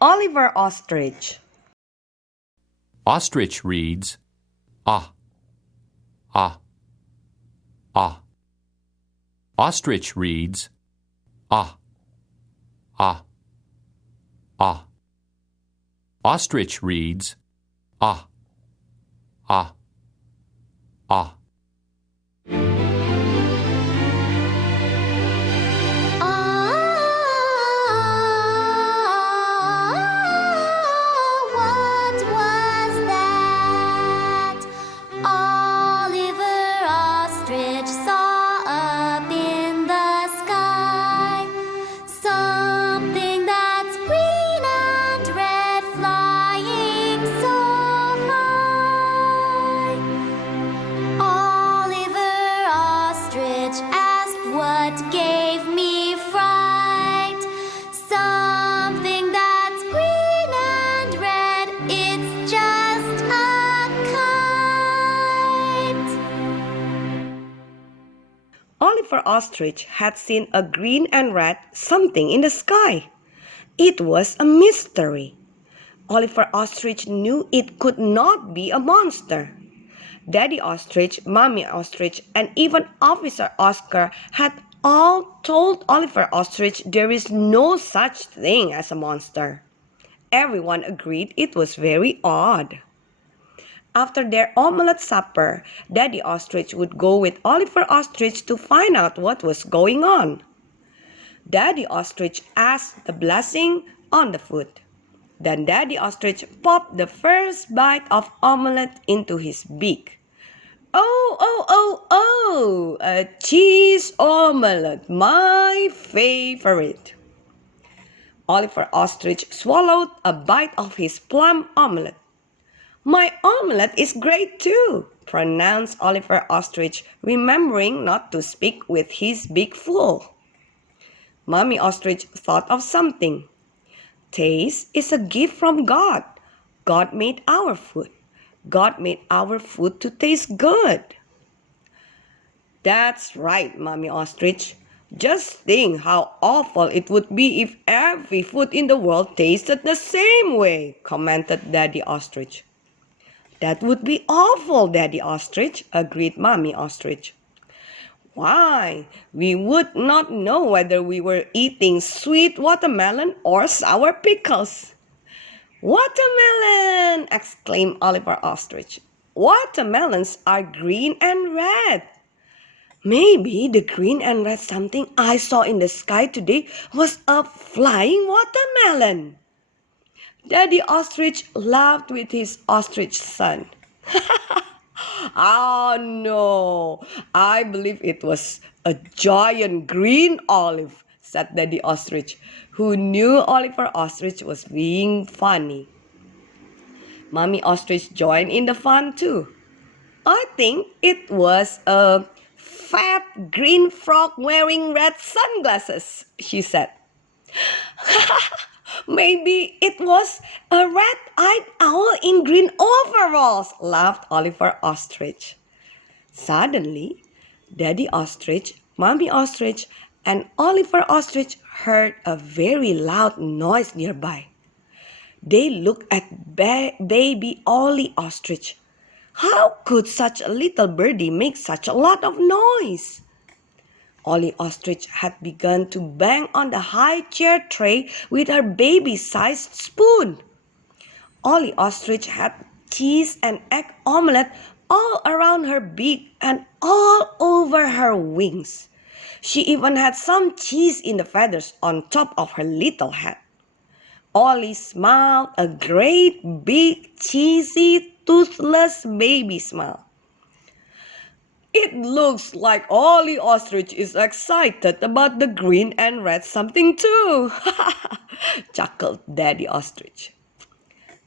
Oliver Ostrich. Ostrich reads, ah, ah, ah. Ostrich reads, ah, ah, ah. Ostrich reads, ah, ah, ah. What was that? Oliver Ostrich saw up in the sky something that's green and red flying so high. Oliver Ostrich asked, what gave me fright? Something that's green and red, it's just a kite. Oliver Ostrich had seen a green and red something in the sky. It was a mystery. Oliver Ostrich knew it could not be a monster. Daddy Ostrich, Mommy Ostrich, and even Officer Oscar had all told Oliver Ostrich there is no such thing as a monster. Everyone agreed it was very odd. After their omelette supper, Daddy Ostrich would go with Oliver Ostrich to find out what was going on. Daddy Ostrich asked the blessing on the food. Then Daddy Ostrich popped the first bite of omelette into his beak. Oh, a cheese omelette, my favorite. Oliver Ostrich swallowed a bite of his plum omelette. My omelette is great too, pronounced Oliver Ostrich, remembering not to speak with his beak full. Mommy Ostrich thought of something. Taste is a gift from God. God made our food. God made our food to taste good. That's right, Mommy Ostrich. Just think how awful it would be if every food in the world tasted the same way, commented Daddy Ostrich. That would be awful, Daddy Ostrich, agreed Mommy Ostrich. Why, we would not know whether we were eating sweet watermelon or sour pickles. Watermelon! Exclaimed Oliver Ostrich. Watermelons are green and red. Maybe the green and red something I saw in the sky today was a flying watermelon. Daddy Ostrich laughed with his ostrich son. Oh no, I believe it was a giant green olive, said Daddy Ostrich, who knew Oliver Ostrich was being funny. Mommy Ostrich joined in the fun too. I think it was a fat green frog wearing red sunglasses, she said. Maybe it was a red-eyed owl in green overalls, laughed Oliver Ostrich. Suddenly, Daddy Ostrich, Mommy Ostrich, and Oliver Ostrich heard a very loud noise nearby. They looked at baby Ollie Ostrich. How could such a little birdie make such a lot of noise? Ollie Ostrich had begun to bang on the high chair tray with her baby-sized spoon. Ollie Ostrich had cheese and egg omelette all around her beak and all over her wings. She even had some cheese in the feathers on top of her little head. Ollie smiled a great big cheesy toothless baby smile. It looks like Ollie Ostrich is excited about the green and red something too, chuckled Daddy Ostrich.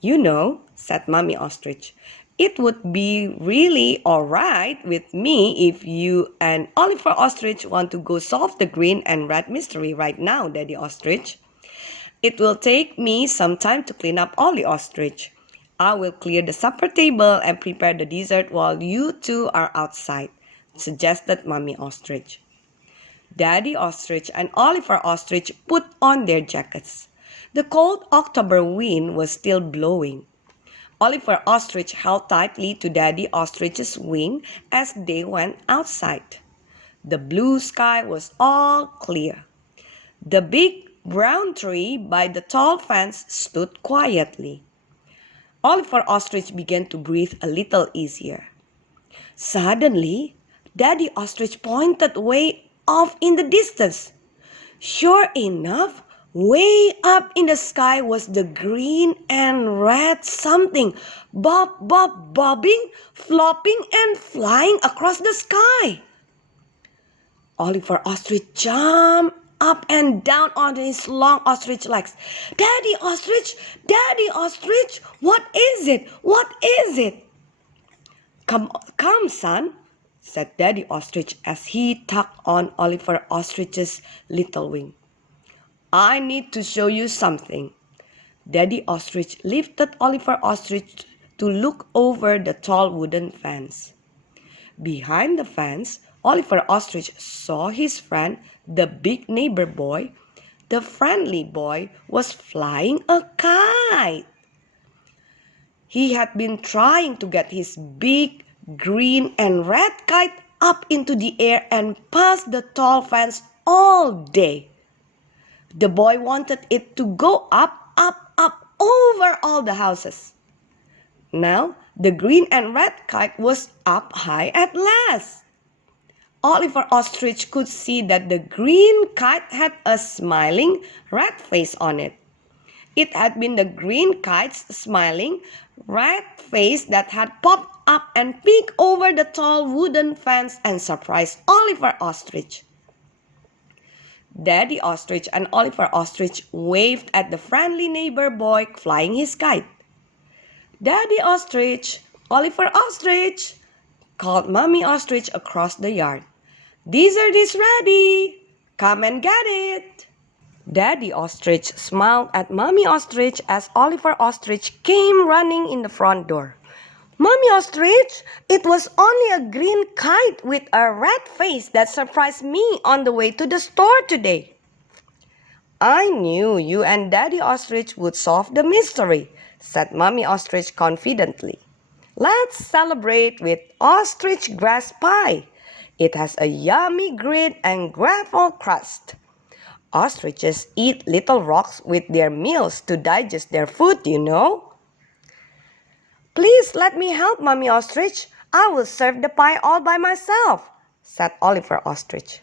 You know, said Mommy Ostrich, it would be really alright with me if you and Oliver Ostrich want to go solve the green and red mystery right now, Daddy Ostrich. It will take me some time to clean up Ollie Ostrich. I will clear the supper table and prepare the dessert while you two are outside, suggested Mommy Ostrich. Daddy Ostrich and Oliver Ostrich put on their jackets. The cold October wind was still blowing. Oliver Ostrich held tightly to Daddy Ostrich's wing as they went outside. The blue sky was all clear. The big brown tree by the tall fence stood quietly. Oliver Ostrich began to breathe a little easier. Suddenly, Daddy Ostrich pointed way off in the distance. Sure enough, way up in the sky was the green and red something, bobbing, flopping, and flying across the sky. Oliver Ostrich jumped up and down on his long ostrich legs. Daddy Ostrich, what is it? What is it? Come, son, said Daddy Ostrich as he tugged on Oliver Ostrich's little wing. I need to show you something. Daddy Ostrich lifted Oliver Ostrich to look over the tall wooden fence. Behind the fence, Oliver Ostrich saw his friend, the big neighbor boy. The friendly boy was flying a kite. He had been trying to get his big green and red kite up into the air and past the tall fence all day. The boy wanted it to go up over all the houses. Now, the green and red kite was up high at last. Oliver Ostrich could see that the green kite had a smiling red face on it. It had been the green kite's smiling red face that had popped up and peeked over the tall wooden fence and surprised Oliver Ostrich. Daddy Ostrich and Oliver Ostrich waved at the friendly neighbor boy flying his kite. Daddy Ostrich, Oliver Ostrich, called Mommy Ostrich across the yard. Dessert is ready. Come and get it. Daddy Ostrich smiled at Mommy Ostrich as Oliver Ostrich came running in the front door. Mommy Ostrich, it was only a green kite with a red face that surprised me on the way to the store today. I knew you and Daddy Ostrich would solve the mystery, said Mommy Ostrich confidently. Let's celebrate with ostrich grass pie. It has a yummy green and gravel crust. Ostriches eat little rocks with their meals to digest their food, you know. Please let me help, Mommy Ostrich. I will serve the pie all by myself, said Oliver Ostrich.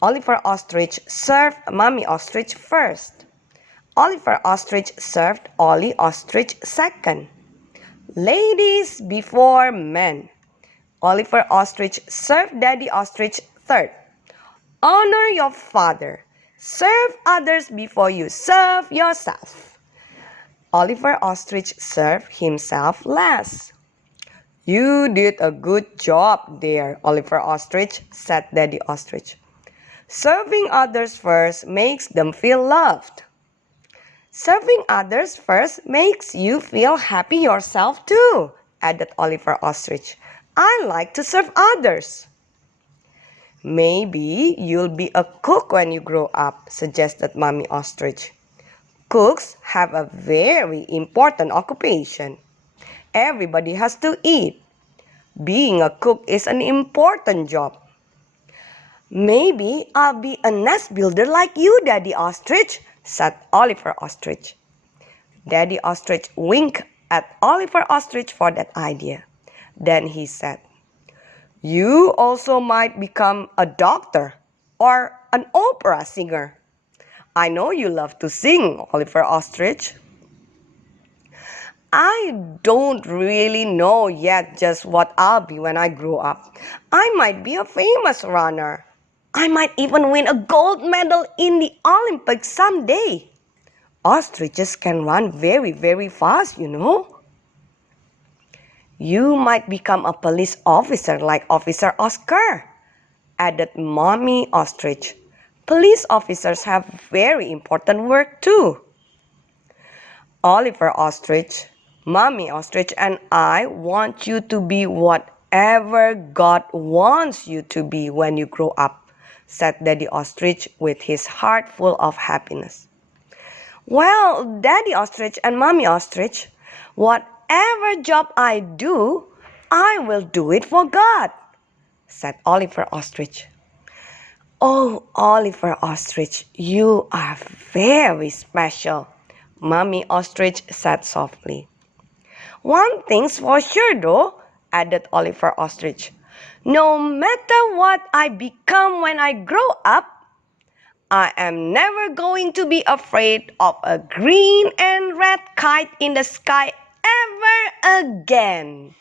Oliver Ostrich served Mommy Ostrich first. Oliver Ostrich served Ollie Ostrich second. Ladies before men. Oliver Ostrich served Daddy Ostrich third. Honor your father. Serve others before you serve yourself. Oliver Ostrich served himself last. You did a good job there, Oliver Ostrich, said Daddy Ostrich. Serving others first makes them feel loved. Serving others first makes you feel happy yourself too, added Oliver Ostrich. I like to serve others. Maybe you'll be a cook when you grow up, suggested Mommy Ostrich. Cooks have a very important occupation. Everybody has to eat. Being a cook is an important job. Maybe I'll be a nest builder like you, Daddy Ostrich, said Oliver Ostrich. Daddy Ostrich winked at Oliver Ostrich for that idea. Then he said, You also might become a doctor or an opera singer. I know you love to sing, Oliver Ostrich. I don't really know yet just what I'll be when I grow up. I might be a famous runner. I might even win a gold medal in the Olympics someday. Ostriches can run very, very fast, you know. You might become a police officer like Officer Oscar, added Mommy Ostrich. Police officers have very important work too. Oliver Ostrich, Mommy Ostrich, and I want you to be whatever God wants you to be when you grow up, said Daddy Ostrich with his heart full of happiness. Well, Daddy Ostrich and Mommy Ostrich, whatever job I do, I will do it for God, said Oliver Ostrich. Oh, Oliver Ostrich, you are very special, Mommy Ostrich said softly. One thing's for sure though, added Oliver Ostrich. No matter what I become when I grow up, I am never going to be afraid of a green and red kite in the sky ever again.